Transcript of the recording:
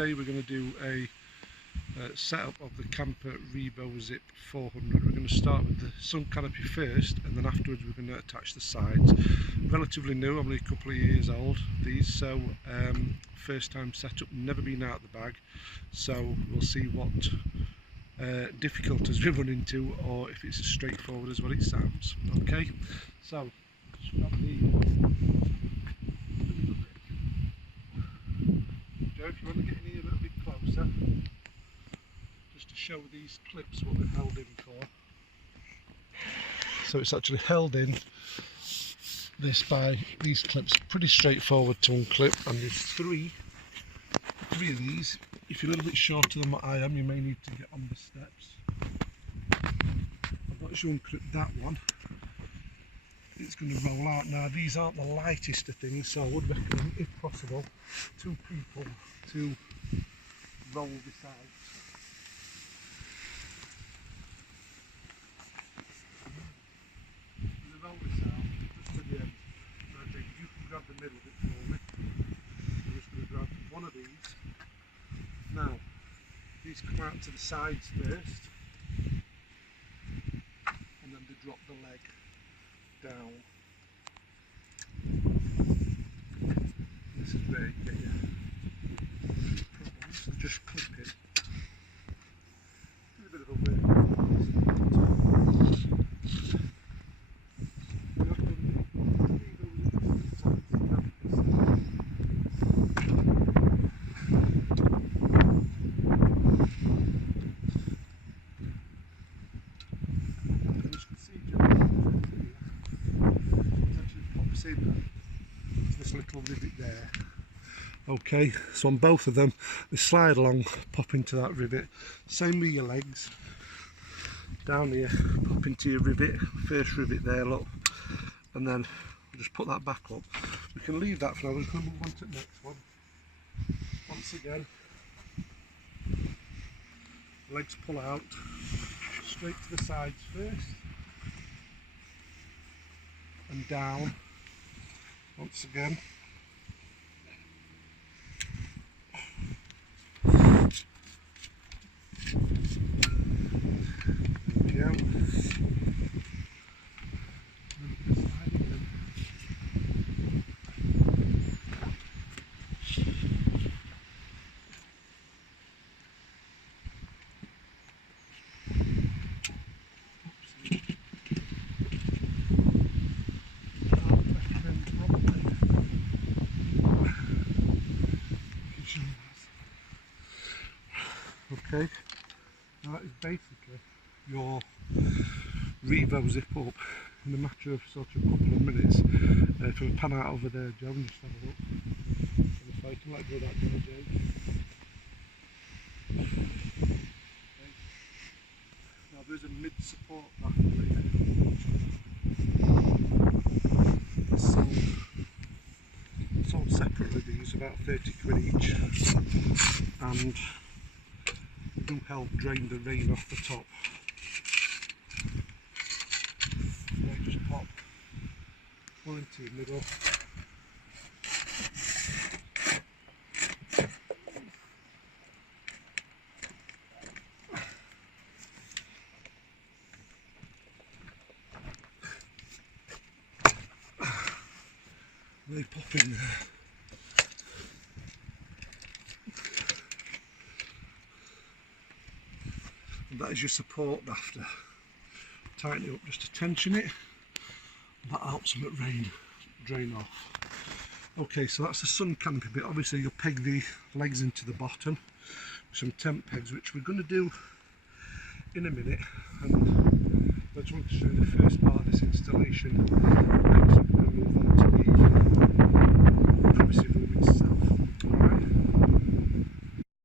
today we're going to do a setup of the Kampa Revo Zip 400. We're going to start with the Sun Canopy first, and then afterwards we're going to attach the sides. Relatively new, only a couple of years old these, so first time setup, never been out of the bag, so we'll see what difficulties we run into, or if it's as straightforward as what it sounds. Okay, so just grab the Joe, if you want to get in here a little bit closer, just to show these clips what they're held in for. So it's actually held in this by these clips, pretty straightforward to unclip, and there's three of these. If you're a little bit shorter than what I am, you may need to get on the steps. I've got you unclip that one. It's going to roll out. Now these aren't the lightest of things, so I would recommend, if possible, two people to roll this out. Roll this out just to the end. Now, Jake, you can grab the middle of it for me. I'm just going to grab one of these. Now, these come out to the sides first, and then they drop the leg down. This is where you get your problems, so just clip it. Do a bit of a work. In this little rivet there. Okay, so on both of them they slide along, pop into that rivet. Same with your legs, down here, pop into your rivet, first rivet there, look, and then we'll just put that back up. We can leave that for now. We're just going to move on to the next one. Once again, legs pull out, straight to the sides first, and down. Once again, there we go. Okay, now that is basically your Revo zip up in a matter of sort of a couple of minutes. If we pan out over there, Joe, and just have a look. And if I can let go of that there, Joe. Okay. Now there's a mid support back there. Sold separately, these about 30 quid each, and do help drain the rain off the top. They just pop one into the middle. They pop in there. And that is your support after. Tighten it up just to tension it. That helps them at drain off. Okay, so that's the Sun Canopy bit. Obviously you'll peg the legs into the bottom with some temp pegs, which we're going to do in a minute. And I just want to show you the first part of this installation.